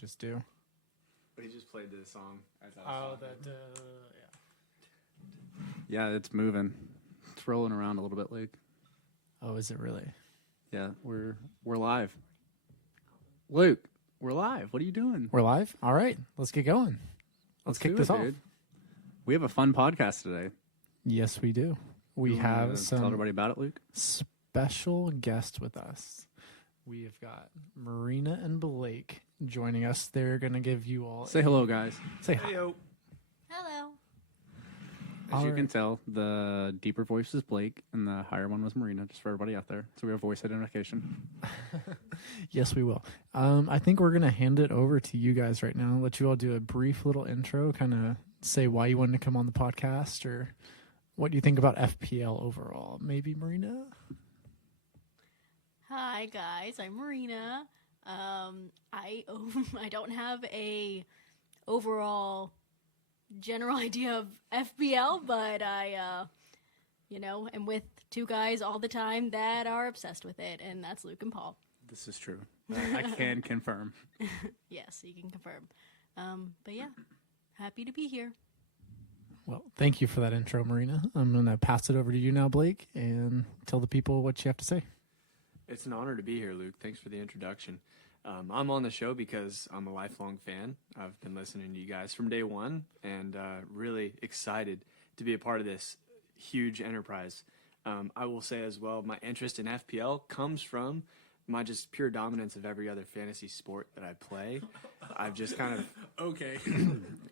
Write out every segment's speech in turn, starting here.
just do? But he just played the song. As I Oh, was that, Yeah, it's moving. It's rolling around a little bit, Luke. Oh, is it really? Yeah, we're live. Luke, we're live. What are you doing? We're live? All right, let's get going. Let's kick do this it, off. dude. We have a fun podcast today. Yes, we do. We You wanna have tell some everybody about it, Luke. special guests with us. We have got Marina and Blake joining us. They're going to give you all... Say hello, guys. Say hi. Heyo. Hello. As you All can right. tell, the deeper voice is Blake, and the higher one was Marina, just for everybody out there. So we have voice identification. Yes, we will. I think we're going to hand it over to you guys right now. Let you all do a brief little intro, kind of say why you wanted to come on the podcast, or what do you think about FPL overall. Maybe Marina? Hi guys, I'm Marina. I don't have a overall general idea of FPL, but I am with two guys all the time that are obsessed with it, and that's Luke and Paul. This is true. I can confirm. Yes, you can confirm. But yeah, happy to be here. Well, thank you for that intro, Marina. I'm going to pass it over to you now, Blake, and tell the people what you have to say. It's an honor to be here, Luke. Thanks for the introduction. I'm on the show because I'm a lifelong fan. I've been listening to you guys from day one and really excited to be a part of this huge enterprise. I will say as well, my interest in FPL comes from my just pure dominance of every other fantasy sport that I play. I've just kind of Okay.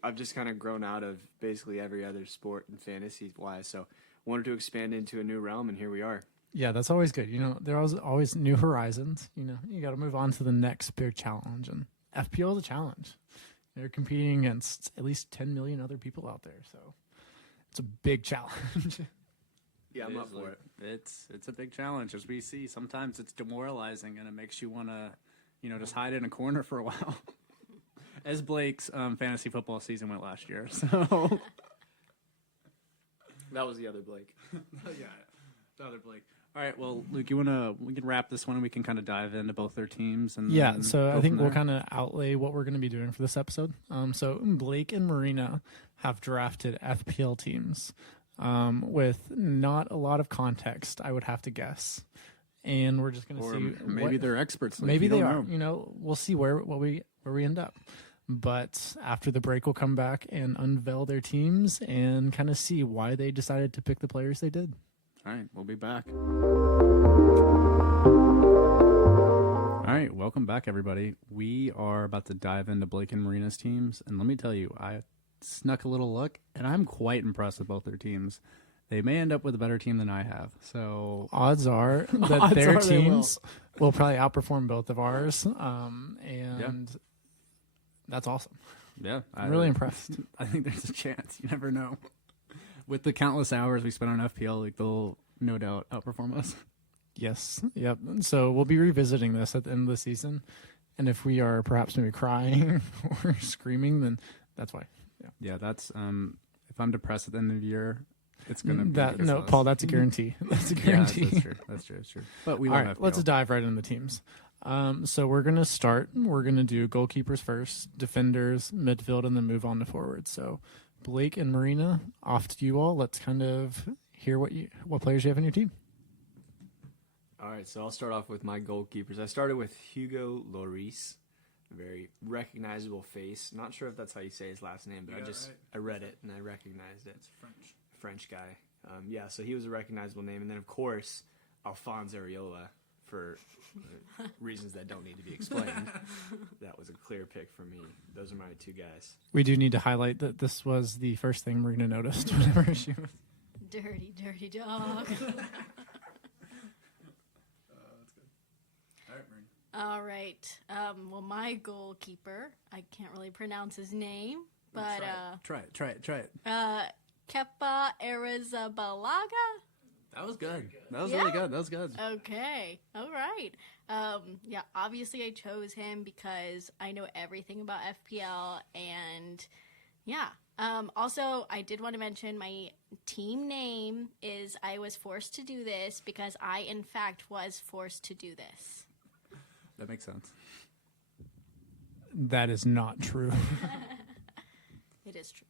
I've just kind of grown out of basically every other sport and fantasy wise. So wanted to expand into a new realm, and here we are. Yeah, that's always good. There are always new horizons. You got to move on to the next big challenge, and FPL is a challenge. They're competing against at least 10 million other people out there, so it's a big challenge. Yeah, I'm up for it. It's a big challenge, as we see. Sometimes it's demoralizing, and it makes you want to, just hide in a corner for a while. As Blake's fantasy football season went last year, so That was the other Blake. yeah, the other Blake. All right, well, Luke, we can wrap this one, and we can kind of dive into both their teams, and Yeah, then so go I think from we'll there. kind of outlay what we're going to be doing for this episode. So Blake and Marina have drafted FPL teams with not a lot we context, I would have to guess. And we're just going to Or see maybe what, they're experts. Luke. maybe You they don't are. know. We'll see where we end up. But after the break, we'll come back and unveil their teams and kind of see why they decided to pick the players they did. All right, we'll be back. All right, welcome back, everybody. We are about to dive into Blake and Marina's teams, and let me tell you, I snuck a little look, and I'm quite impressed with both their teams. They may end up with a better team than I have, so Odds are that Odds their are they teams will probably outperform both of ours, and that's awesome. yeah, I'm really impressed. I think there's a chance. You never know. With the countless hours we spent on FPL, like, they'll no doubt outperform us. Yes, yep. So we'll be revisiting this at the end of the season, and if we are perhaps maybe crying or screaming, then that's why. Yeah, that's if I'm depressed at the end of the year, it's gonna be That because no, of us. Paul. That's a guarantee. That's a Yeah, guarantee. that's true. That's true. But we All love right, FPL. let's dive right into the teams. So we're gonna start. We're gonna do goalkeepers first, defenders, midfield, and then move on to forwards. So Blake and Marina, off to you all. Let's kind of hear what players you have in your team. All right, so I'll start off with my goalkeepers. I started with Hugo Lloris, a very recognizable face. Not sure if that's how you say his last name, but I read it and I recognized it. It's French guy. So he was a recognizable name. And then, of course, Alphonse Areola, for reasons that don't need to be explained. That was a clear pick for me. Those are my two guys. We do need to highlight that this was the first thing Marina noticed whenever she was. Dirty, dirty dog. All right. Well, my goalkeeper, I can't really pronounce his name, but Try it. Kepa Arrizabalaga. That was good. That was Yeah? really good. That was good. Okay. All right. Obviously I chose him because I know everything about FPL, and also I did want to mention my team name is I was forced to do this because I in fact was forced to do this. That makes sense. That is not true. It is true.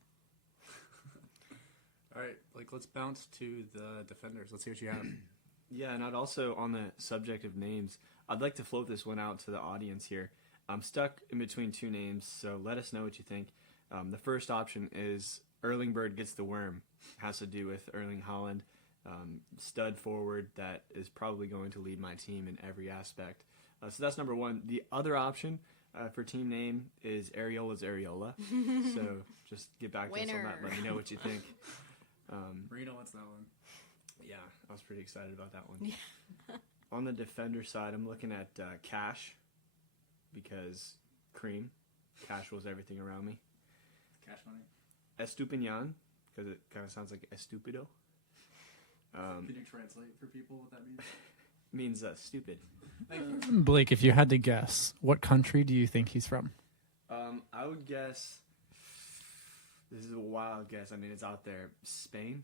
All right, Blake, let's bounce to the defenders. Let's see what you have. Yeah, and I'd also, on the subject of names, I'd like to float this one out to the audience here. I'm stuck in between two names, so let us know what you think. The first option is Erling Bird gets the worm. Has to do with Erling Haaland, stud forward that is probably going to lead my team in every aspect. So that's number one. The other option for team name is Areola's Areola. So just get back to us on that. Let me know what you think. Marina wants that one. Yeah, I was pretty excited about that one. On the defender side, I'm looking at Cash because cream. Cash was everything around me. Cash money. Estupinian because it kind of sounds like estupido. Can you translate for people what that means? Means stupid. Blake, if you had to guess, what country do you think he's from? I would guess. This is a wild guess. I mean, it's out there. Spain.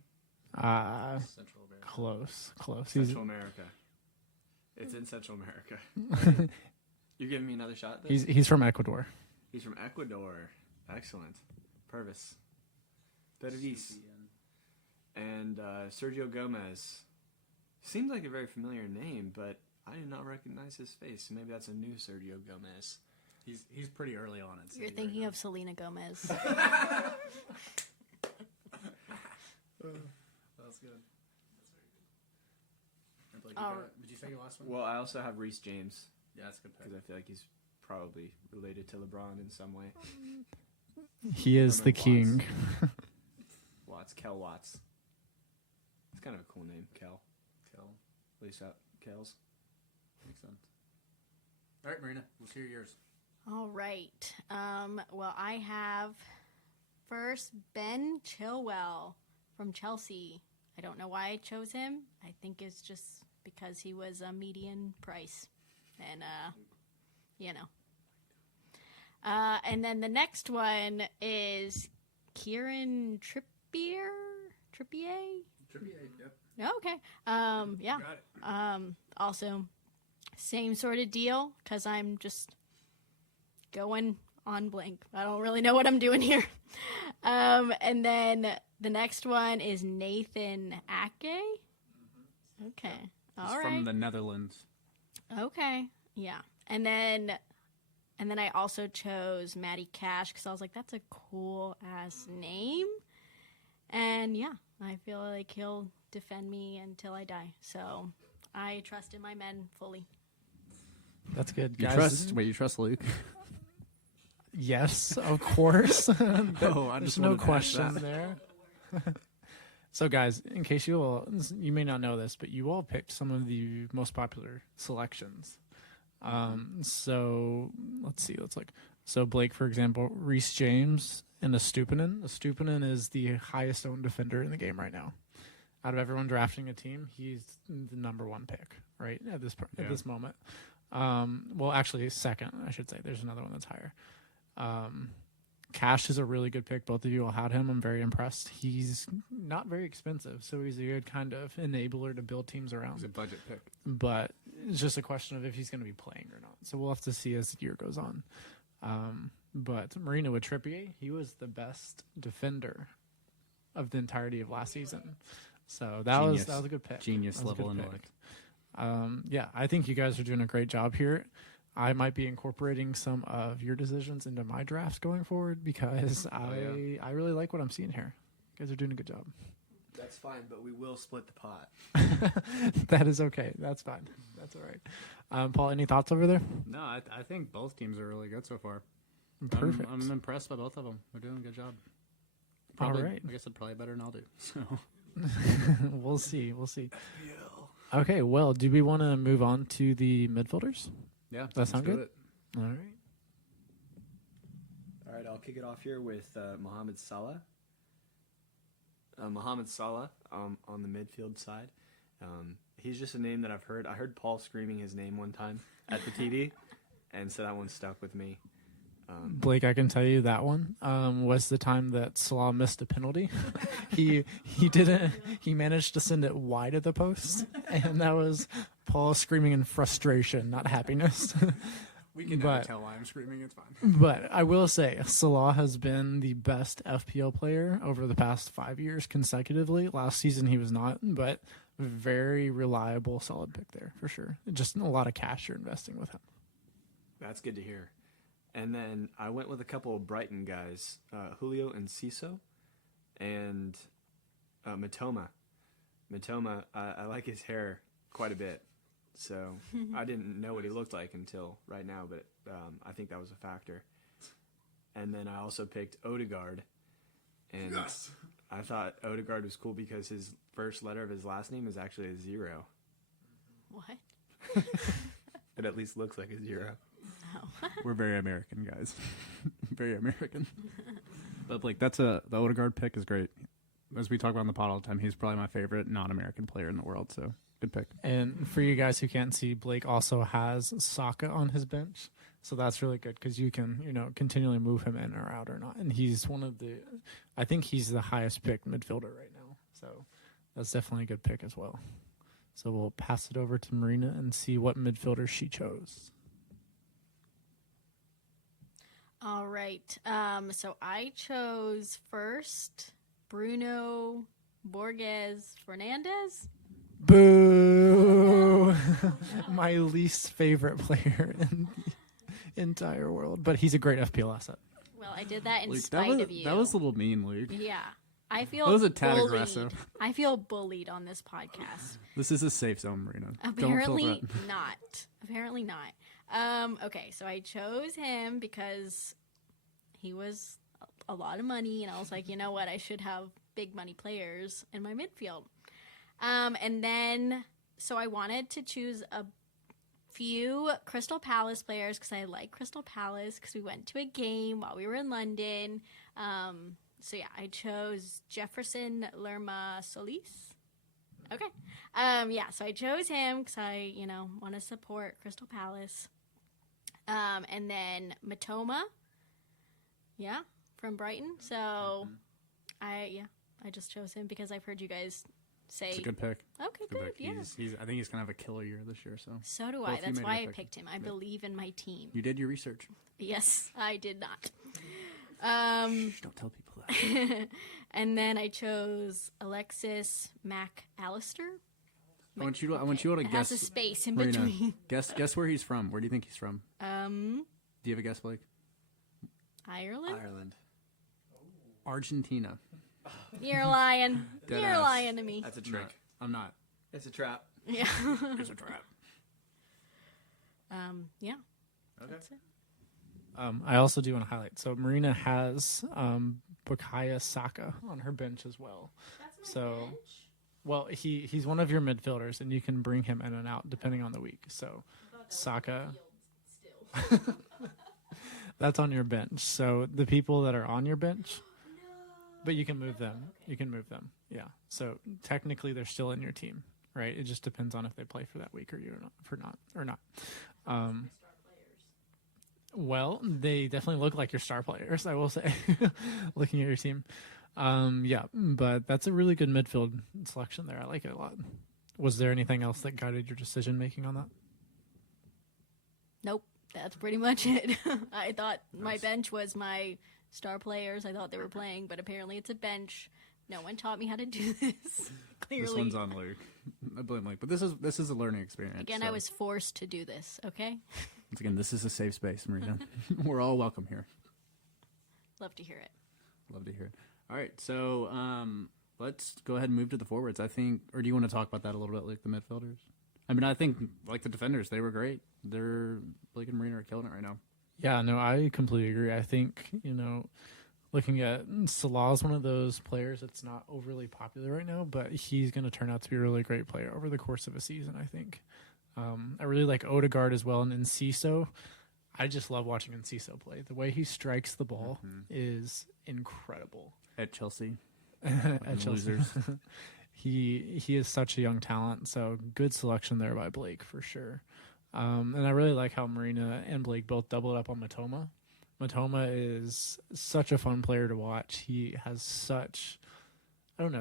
Central America. Close. Central America. It's in Central America. You're giving me another shot? Then? He's from Ecuador. He's from Ecuador. Excellent. Purvis. Pervis. And Sergio Gomez. Seems like a very familiar name, but I did not recognize his face. So maybe that's a new Sergio Gomez. He's pretty early on in You're thinking of Selena Gomez. That's good. That's very good. Did you say your last one? Well, I also have Reece James. Yeah, that's a good pick. Because I feel like he's probably related to LeBron in some way. He is the king. Watts. Kel Watts. It's kind of a cool name, Kel. At least out Kels. Makes sense. All right, Marina, let's hear yours. All right. Well, I have first Ben Chilwell from Chelsea. I don't know why I chose him. I think it's just because he was a median price. And, and then the next one is Kieran Trippier? Yep. Okay. Yeah. Got it. Also, same sort of deal because I'm just going on blank. I don't really know what I'm doing here. And then the next one is Nathan Ake. Okay. All right. From the Netherlands. Okay. Yeah. And then I also chose Matty Cash because I was like, that's a cool ass name. And yeah, I feel like he'll defend me until I die. So I trust in my men fully. That's good. You Guys, trust Luke? Yes, of course. I There's just no wanted to ask question that. there. So, guys, in case you may not know this, but you all picked some of the most popular selections. So let's see. Let's look. So Blake, for example, Reece James and Estupinian. Estupinian is the highest owned defender in the game right now. Out of everyone drafting a team, he's the number one pick right at this moment. Well, actually, second, I should say. There's another one that's higher. Cash is a really good pick. Both of you all had him. I'm very impressed. He's not very expensive, so he's a good kind of enabler to build teams around. He's a budget pick. But it's just a question of if he's going to be playing or not. So we'll have to see as the year goes on. But Marina with Trippier, he was the best defender of the entirety of last season. So that was a good pick. Genius level intellect. Yeah, I think you guys are doing a great job here. I might be incorporating some of your decisions into my drafts going forward because I really like what I'm seeing here. You guys are doing a good job. That's fine, but we will split the pot. That is okay. That's fine. That's all right. Paul, any thoughts over there? No, I think both teams are really good so far. Perfect. I'm impressed by both of them. They're doing a good job. All right. I guess they're probably better than I'll do. So We'll see. Okay, well, do we want to move on to the midfielders? yeah, That sound let's do good? it. All right. All right, I'll kick it off here with Mohamed Salah. Mohamed Salah on the midfield side. He's just a name that I've heard. I heard Paul screaming his name one time at the TV, and so that one stuck with me. Blake, I can tell you that one was the time that Salah missed a penalty. He managed to send it wide of the post, and that was Paul screaming in frustration, not happiness. We can never tell why I'm screaming. It's fine. But I will say, Salah has been the best FPL player over the past 5 years consecutively. Last season he was not, but very reliable, solid pick there for sure. Just a lot of cash you're investing with him. That's good to hear. And then I went with a couple of Brighton guys, Julio and Ciso, and Matoma. Matoma, I like his hair quite a bit. So I didn't know what he looked like until right now, but I think that was a factor. And then I also picked Odegaard. And yes. I thought Odegaard was cool because his first letter of his last name is actually a 0. What? It at least looks like a 0. Oh. We're very American, guys. Very American. But Blake, the Odegaard pick is great. As we talk about on the pod all the time, he's probably my favorite non-American player in the world, so good pick. And for you guys who can't see, Blake also has Saka on his bench. So that's really good because you can, continually move him in or out or not. And he's I think he's the highest picked midfielder right now. So that's definitely a good pick as well. So we'll pass it over to Marina and see what midfielder she chose. All right. So I chose first Bruno Borges Fernandez. Boo! My least favorite player in the entire world. But he's a great FPL asset. Well, I did that in Luke, spite of you. That was a little mean, Luke. Yeah. I feel That was a tad bullied. aggressive. I feel bullied on this podcast. This is a safe zone, Marina. Apparently not. Apparently not. Okay, so I chose him because he was a lot of money, and I was like, you know what? I should have big money players in my midfield. And then, so I wanted to choose a few Crystal Palace players because I like Crystal Palace because we went to a game while we were in London. So yeah, I chose Jefferson Lerma Solis. Okay. So I chose him because I, want to support Crystal Palace. And then Matoma. Yeah, from Brighton. So I just chose him because I've heard you guys say. It's a good pick. Okay, good. Pick. Yeah. I think he's gonna have a killer year this year. So do I. That's why I picked him. I believe in my team. You did your research. Yes, I did not. Shh, don't tell people that. And then I chose Alexis McAllister. I want you all to it guess. Has a space in Marina, between. Guess where he's from. Where do you think he's from? Do you have a guess, Blake? Ireland. Argentina. You're lying. Dead You're ass. lying to me. That's a trick. I'm not. It's a trap. Yeah. It's a trap. Yeah. Okay. That's it. I also do want to highlight. So Marina has Bukayo Saka on her bench as well. That's my bench. Well, he's one of your midfielders, and you can bring him in and out depending on the week. So Saka, that's on your bench. So the people that are on your bench, but you can move them. Okay. You can move them. Yeah. So technically, they're still in your team, right? It just depends on if they play for that week or not. Well, they definitely look like your star players, I will say, looking at your team. But that's a really good midfield selection there. I like it a lot. Was there anything else that guided your decision-making on that? Nope. That's pretty much it. I thought my bench was my star players. I thought they were playing, but apparently it's a bench. No one taught me how to do this. Clearly. This one's on Luke. I blame Luke. But this is a learning experience. Again, so. I was forced to do this, okay? Once again, this is a safe space, Marina. We're all welcome here. Love to hear it. Love to hear it. All right, so let's go ahead and move to the forwards. I think, or do you want to talk about that a little bit, like the midfielders? I mean, I think, like the defenders, they were great. Blake and Marina are killing it right now. Yeah, no, I completely agree. I think, looking at Salah's one of those players that's not overly popular right now, but he's going to turn out to be a really great player over the course of a season, I think. I really like Odegaard as well, and Enciso. I just love watching Enciso play. The way he strikes the ball is incredible. At Chelsea. At Chelsea. Losers. He is such a young talent, so good selection there by Blake for sure. And I really like how Marina and Blake both doubled up on Matoma. Matoma is such a fun player to watch. He has such a what's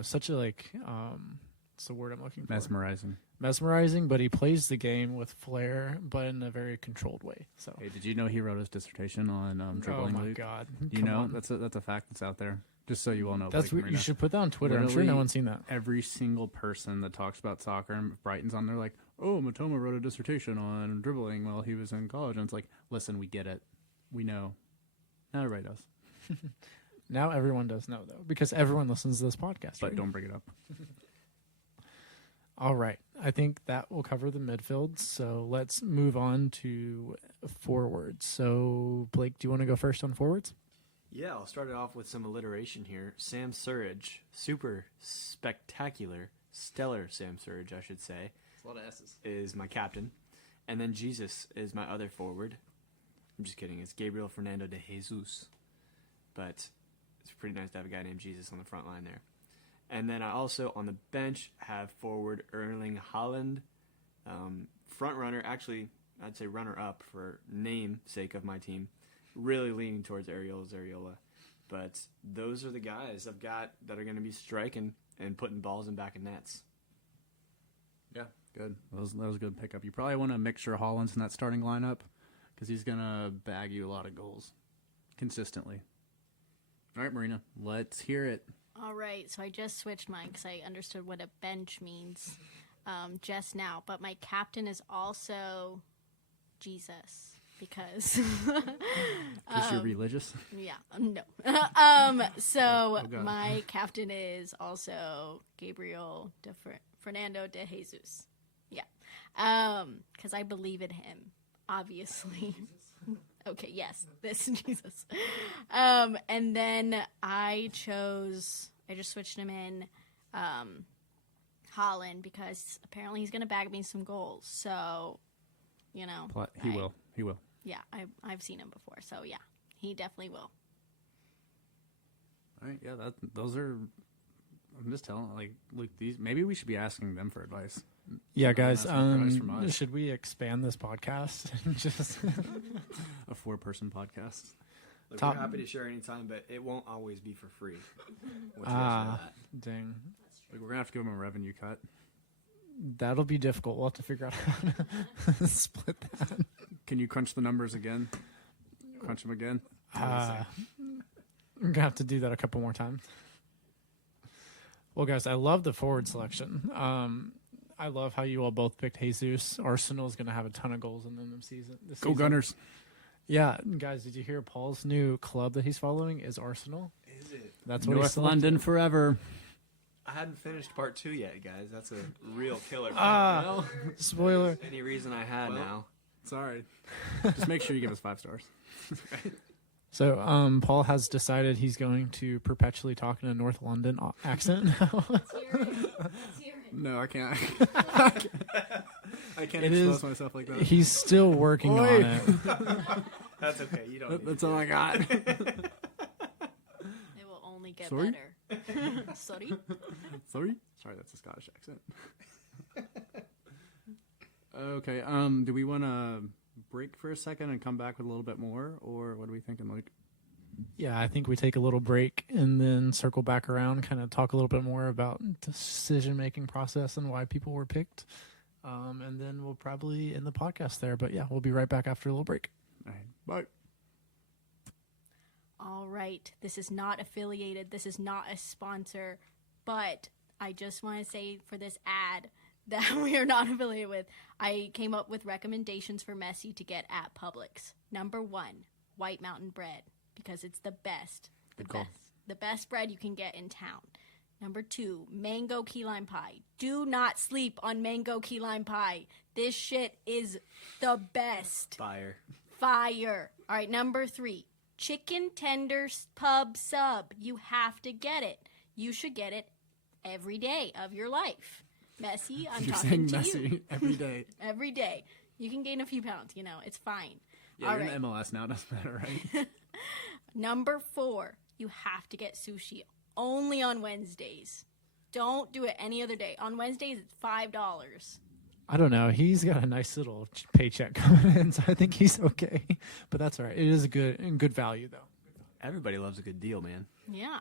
the word I'm looking for? Mesmerizing. mesmerizing, but he plays the game with flair, but in a very controlled way. So, Hey, did you know he wrote his dissertation on oh dribbling? my Luke? God, You Come know on. that's a fact that's out there. Just so you all know. That's Blake and what you Marina. should put that on Twitter. I'm sure Literally no one's seen that. Every single person that talks about soccer and Brighton's on there like, oh, Matoma wrote a dissertation on dribbling while he was in college. And it's like, listen, we get it. We know. Not everybody does. Now everyone does know, though, because everyone listens to this podcast. But right? don't bring it up. All right. I think that will cover the midfield. So let's move on to forwards. So, Blake, do you want to go first on forwards? Yeah, I'll start it off with some alliteration here. Sam Surridge, super spectacular, stellar Sam Surridge, I should say. It's a lot of S's. Is my captain. And then Jesus is my other forward. I'm just kidding. It's Gabriel Fernando de Jesus. But it's pretty nice to have a guy named Jesus on the front line there. And then I also, on the bench, have forward Erling Haaland. Front runner, actually, I'd say runner-up for name sake of my team. Really leaning towards Ariel Zariola. But those are the guys I've got that are going to be striking and putting balls in back of nets. Yeah, good. That was a good pickup. You probably want to make sure Holland's in that starting lineup because he's going to bag you a lot of goals consistently. All right, Marina, let's hear it. All right, so I just switched mine because I understood what a bench means just now. But my captain is also Jesus because, Is you're religious? yeah, no. So God. my captain is also Gabriel Fernando de Jesus. Yeah, because I believe in him, obviously. Okay, yes, this Jesus. And then I just switched him in Holland because apparently he's going to bag me some goals. So, you know. He will. Yeah, I've seen him before. So, yeah, he definitely will. All right, yeah, those are. I'm just telling, Luke, these maybe we should be asking them for advice. Yeah, guys. Not asking for advice from us. Should we expand this podcast and just A 4-person podcast. Look, Top- we're happy to share anytime, but it won't always be for free. Once you guys know ah, that. dang, Like, we're gonna have to give them a revenue cut. that'll be difficult. We'll have to figure out how to split that. Can you crunch the numbers again? Crunch them again. I'm gonna have to do that a couple more times. Well, guys, I love the forward selection. I love how you all both picked Jesus. Arsenal's gonna have a ton of goals in them this season. Go Gunners! Yeah, guys, did you hear Paul's new club that he's following is Arsenal? Is it? That's what he's North selected. London forever. I hadn't finished part 2 yet, guys. That's a real killer. Ah, spoiler. Any reason I had now. Sorry. Just make sure you give us 5 stars. So, Paul has decided he's going to perpetually talk in a North London accent now. Let's hear it. No, I can't. I can't It expose is- myself like that. He's still working Oi. on it. That's okay. You don't need That's to all I got. It will only get Sorry? better. Sorry? Sorry, that's a Scottish accent. Okay. Do we want to break for a second and come back with a little bit more, or what are we thinking, Luke? Yeah, I think we take a little break and then circle back around, kind of talk a little bit more about the decision-making process and why people were picked. And then we'll probably end the podcast there. But yeah, we'll be right back after a little break. All right, bye. All right. This is not affiliated. This is not a sponsor. But I just want to say for this ad that we are not affiliated with, I came up with recommendations for Messi to get at Publix. Number 1, White Mountain bread, because it's the best. Good call. The best bread you can get in town. Number 2, mango key lime pie. Do not sleep on mango key lime pie. This shit is the best. Fire. Fire. All right, number 3, chicken tenders pub sub. You have to get it. You should get it every day of your life. Messi, I'm You're talking saying to Messi you. every day. Every day. You can gain a few pounds, it's fine. Yeah, All you're right. in MLS now. Doesn't matter, right? Number 4, you have to get sushi only on Wednesdays. Don't do it any other day. On Wednesdays, it's $5. I don't know. He's got a nice little paycheck coming in, so I think he's okay. But that's all right. It is a good value, though. Everybody loves a good deal, man. Yeah,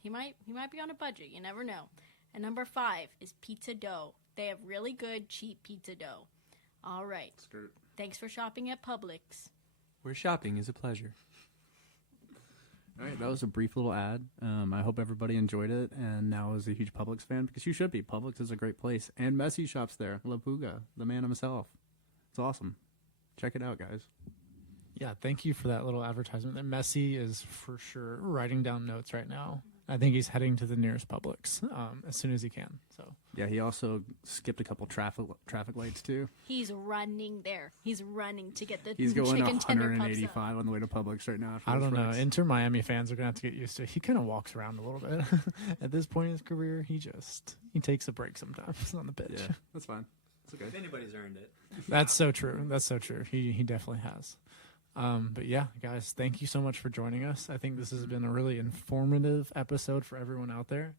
he might be on a budget. You never know. And number 5 is pizza dough. They have really good, cheap pizza dough. All right. Skirt. Thanks for shopping at Publix. Where shopping is a pleasure. All right, that was a brief little ad. I hope everybody enjoyed it, and now is a huge Publix fan, because you should be. Publix is a great place, and Messi shops there. La Puga, the man himself. It's awesome. Check it out, guys. Yeah, thank you for that little advertisement. And Messi is for sure writing down notes right now. I think he's heading to the nearest Publix as soon as he can. So Yeah, he also skipped a couple traffic lights, too. He's running there. He's running to get the He's going chicken tender pups up. 185 on the way to Publix right now. I don't know. Inter Miami fans are going to have to get used to it. He kind of walks around a little bit. At this point in his career, he takes a break sometimes on the pitch. Yeah, that's fine. It's okay. If anybody's earned it. That's so true. That's so true. He definitely has. But yeah, guys, thank you so much for joining us. I think this has been a really informative episode for everyone out there.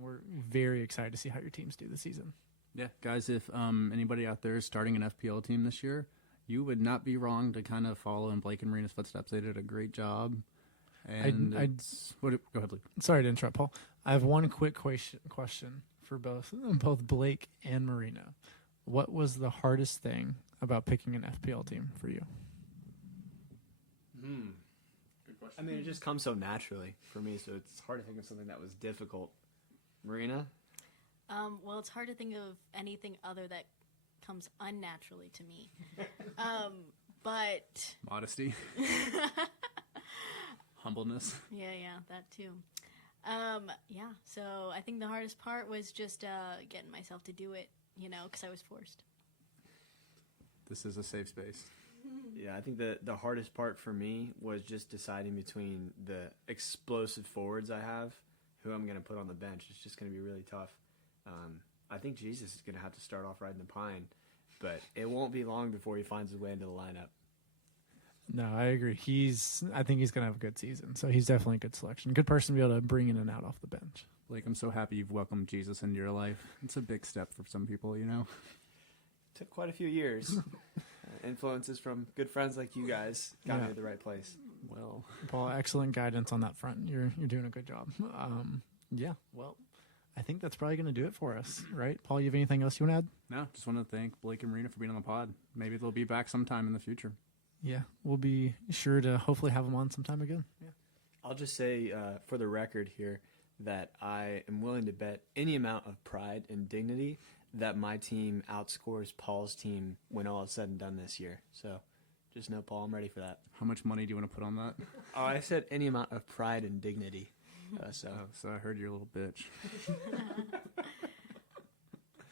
We're very excited to see how your teams do this season. Yeah, guys, if anybody out there is starting an FPL team this year, you would not be wrong to kind of follow in Blake and Marina's footsteps. They did a great job. And go ahead, Blake. Sorry to interrupt, Paul. I have one quick question for both Blake and Marina. What was the hardest thing about picking an FPL team for you? Good question. I mean, it just comes so naturally for me, so it's hard to think of something that was difficult. Marina? Well, it's hard to think of anything other that comes unnaturally to me. But Modesty. Humbleness. yeah, that too. Yeah, so I think the hardest part was just getting myself to do it, because I was forced. This is a safe space. Yeah, I think the hardest part for me was just deciding between the explosive forwards I have, who I'm going to put on the bench. It's just going to be really tough. I think Jesus is going to have to start off riding the pine, but it won't be long before he finds his way into the lineup. No, I agree. I think he's going to have a good season, so he's definitely a good selection. Good person to be able to bring in and out off the bench. Blake, I'm so happy you've welcomed Jesus into your life. It's a big step for some people, Took quite a few years. Influences from good friends like you guys got me to the right place. Well, Paul, excellent guidance on that front. You're doing a good job. Yeah, well, I think that's probably going to do it for us, right? Paul, you have anything else you want to add? no, just want to thank Blake and Marina for being on the pod. Maybe they'll be back sometime in the future. Yeah, we'll be sure to hopefully have them on sometime again. Yeah. I'll just say for the record here that I am willing to bet any amount of pride and dignity that my team outscores Paul's team when all is said and done this year. So just know, Paul, I'm ready for that. How much money do you want to put on that? Oh, I said any amount of pride and dignity. So I heard you're a little bitch.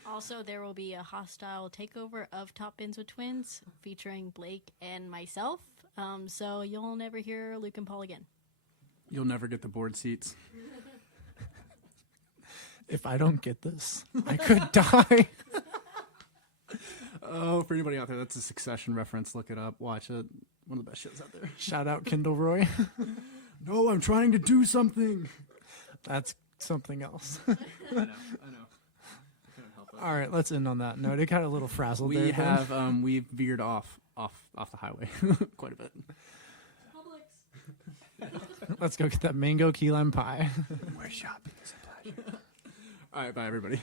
Also, there will be a hostile takeover of Top Bins with Twins featuring Blake and myself. So you'll never hear Luke and Paul again. You'll never get the board seats. If I don't get this, I could die. Oh, for anybody out there, that's a Succession reference. Look it up. Watch it. One of the best shows out there. Shout out Kendall Roy. No, I'm trying to do something. That's something else. I know. I couldn't help it. All right, let's end on that note. It got a little frazzled there. We Ben. have we've veered off the highway quite a bit. Let's go get that mango key lime pie. we're shopping is a pleasure. All right, bye everybody.